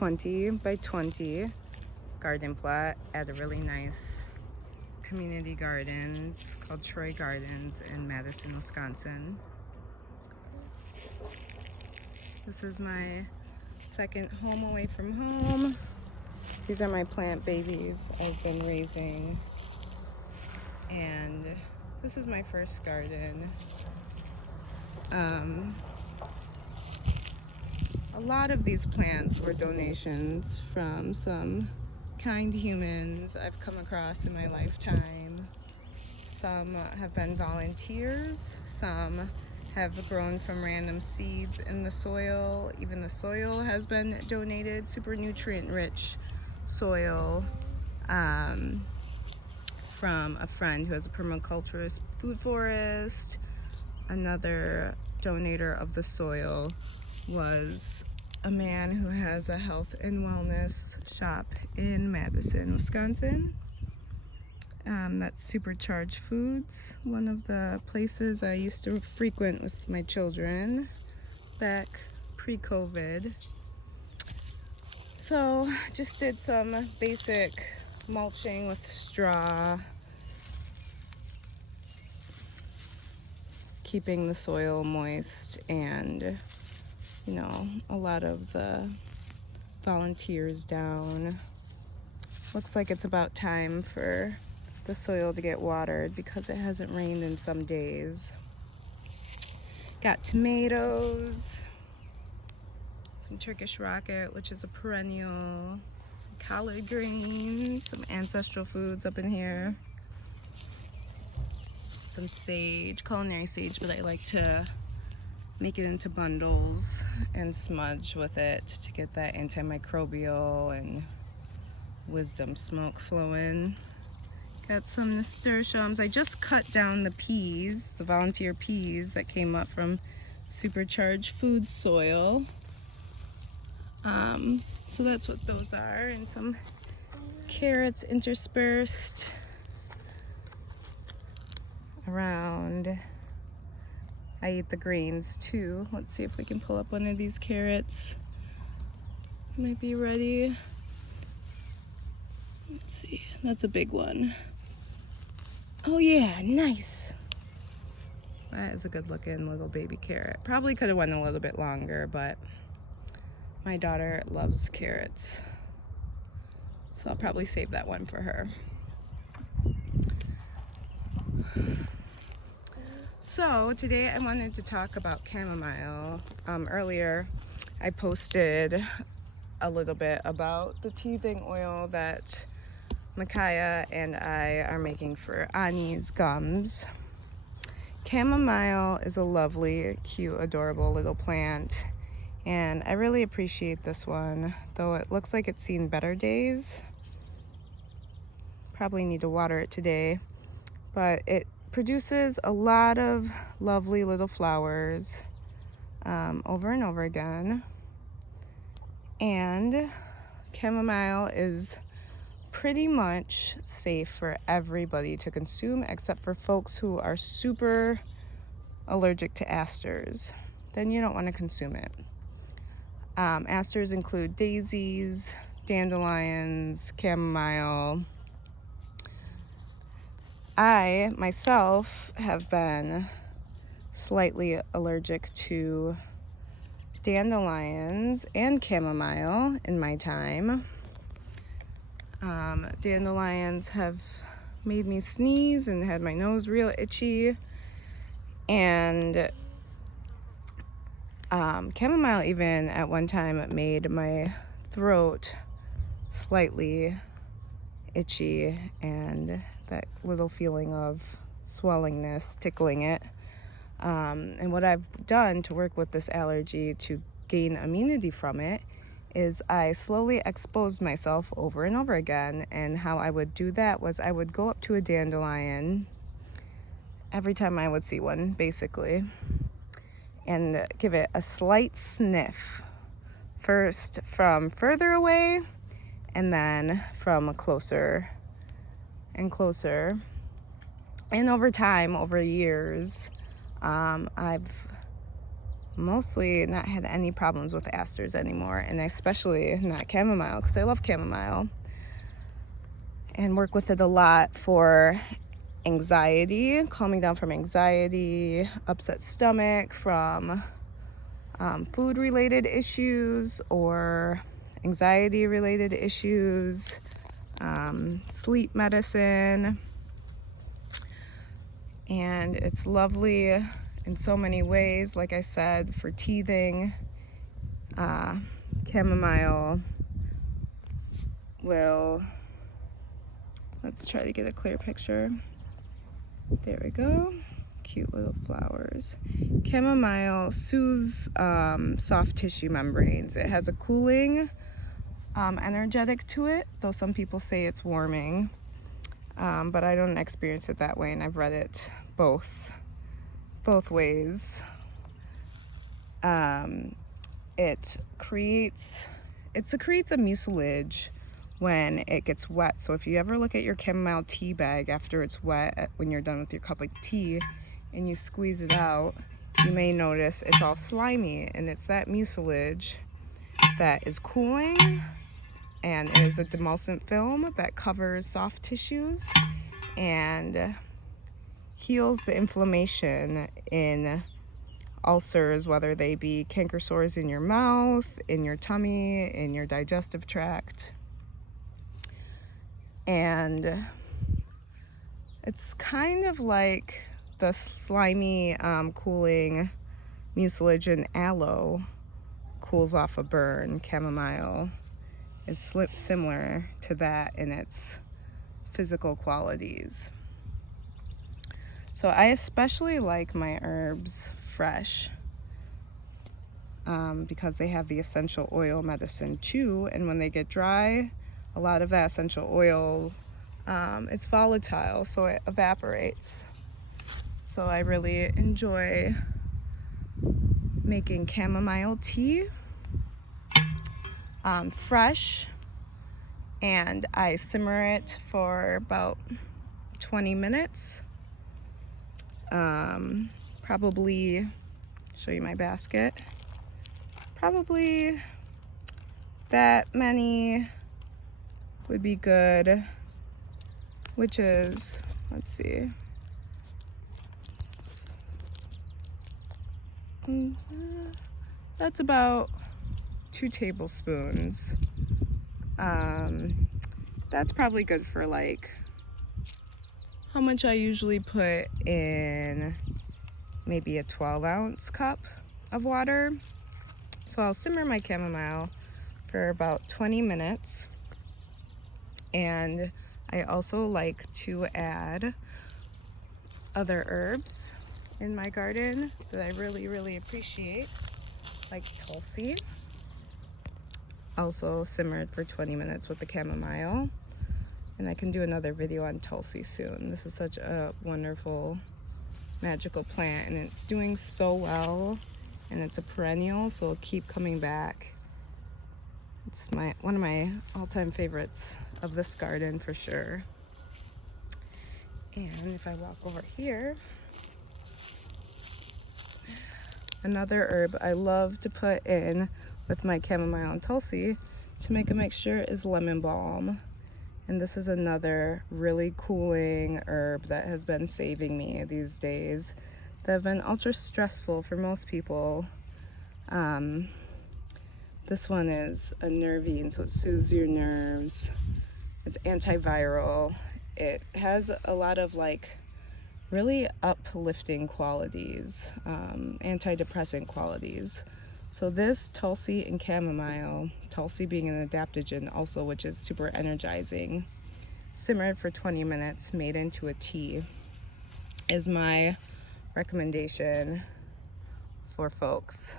20 by 20 garden plot at a really nice community gardens called Troy Gardens in Madison, Wisconsin. This is my second home away from home. These are my plant babies I've been raising. And this is my first garden. A lot of these plants were donations from some kind humans I've come across in my lifetime. Some have been volunteers, some have grown from random seeds in the soil. Even the soil has been donated, super nutrient rich soil from a friend who has a permaculturist food forest. Another donator of the soil was a man who has a health and wellness shop in Madison, Wisconsin. That's Supercharged Foods, one of the places I used to frequent with my children back pre-COVID. So just did some basic mulching with straw, keeping the soil moist, and a lot of the volunteers down. Looks like it's about time for the soil to get watered because it hasn't rained in some days. Got tomatoes, some Turkish rocket, which is a perennial, some collard greens, some ancestral foods up in here, some sage, culinary sage, but I like to make it into bundles and smudge with it to get that antimicrobial and wisdom smoke flowing. Got some nasturtiums. I just cut down the peas, the volunteer peas that came up from Supercharged Food soil. So that's what those are, and some carrots interspersed around. I eat the greens too. Let's see if we can pull up one of these carrots. Might be ready. Let's see, that's a big one. Oh yeah, nice. That is a good looking little baby carrot. Probably could have went a little bit longer, but my daughter loves carrots, so I'll probably save that one for her. So today I wanted to talk about chamomile. Earlier I posted a little bit about the teething oil that Micaiah and I are making for Ani's gums. Chamomile is a lovely, cute, adorable little plant, and I really appreciate this one, though it looks like it's seen better days. Probably need to water it today, but it produces a lot of lovely little flowers over and over again. And chamomile is pretty much safe for everybody to consume except for folks who are super allergic to asters. Then you don't want to consume it. Asters include daisies, dandelions, chamomile. I myself have been slightly allergic to dandelions and chamomile in my time. Dandelions have made me sneeze and had my nose real itchy, and chamomile even at one time made my throat slightly itchy and that little feeling of swellingness, tickling it. And what I've done to work with this allergy to gain immunity from it is I slowly exposed myself over and over again. And how I would do that was I would go up to a dandelion every time I would see one, basically, and give it a slight sniff, first from further away and then from closer and closer. And over time, over years, I've mostly not had any problems with asters anymore, and especially not chamomile, because I love chamomile and work with it a lot for anxiety, calming down from anxiety, upset stomach from food related issues or anxiety related issues, sleep medicine. And it's lovely in so many ways. Like I said, for teething, chamomile will, let's try to get a clear picture. There we go. Cute little flowers. Chamomile soothes soft tissue membranes. It has a cooling, energetic to it, though some people say it's warming. But I don't experience it that way, and I've read it both ways. It secretes a mucilage when it gets wet. So if you ever look at your chamomile tea bag after it's wet, when you're done with your cup of tea and you squeeze it out, you may notice it's all slimy, and it's that mucilage that is cooling and is a demulcent film that covers soft tissues and heals the inflammation in ulcers, whether they be canker sores in your mouth, in your tummy, in your digestive tract. And it's kind of like the slimy cooling mucilage in aloe cools off a burn. Chamomile is similar to that in its physical qualities. So I especially like my herbs fresh because they have the essential oil medicine chew, and when they get dry, a lot of that essential oil, it's volatile, so it evaporates. So I really enjoy making chamomile tea fresh, and I simmer it for about 20 minutes. Probably, show you my basket, probably that many would be good, which is, let's see, that's about 2 tablespoons. That's probably good for like how much I usually put in maybe a 12-ounce cup of water. So I'll simmer my chamomile for about 20 minutes. And I also like to add other herbs in my garden that I really, really appreciate, like tulsi. Also simmered for 20 minutes with the chamomile. And I can do another video on tulsi soon. This is such a wonderful, magical plant, and it's doing so well, and it's a perennial, so it'll keep coming back. It's one of my all-time favorites of this garden for sure. And if I walk over here, another herb I love to put in with my chamomile and tulsi to make a mixture is lemon balm. And this is another really cooling herb that has been saving me these days that have been ultra stressful for most people. This one is a nervine, so it soothes your nerves. It's antiviral. It has a lot of like really uplifting qualities, antidepressant qualities. So this tulsi and chamomile, tulsi being an adaptogen also, which is super energizing, simmered for 20 minutes, made into a tea, is my recommendation for folks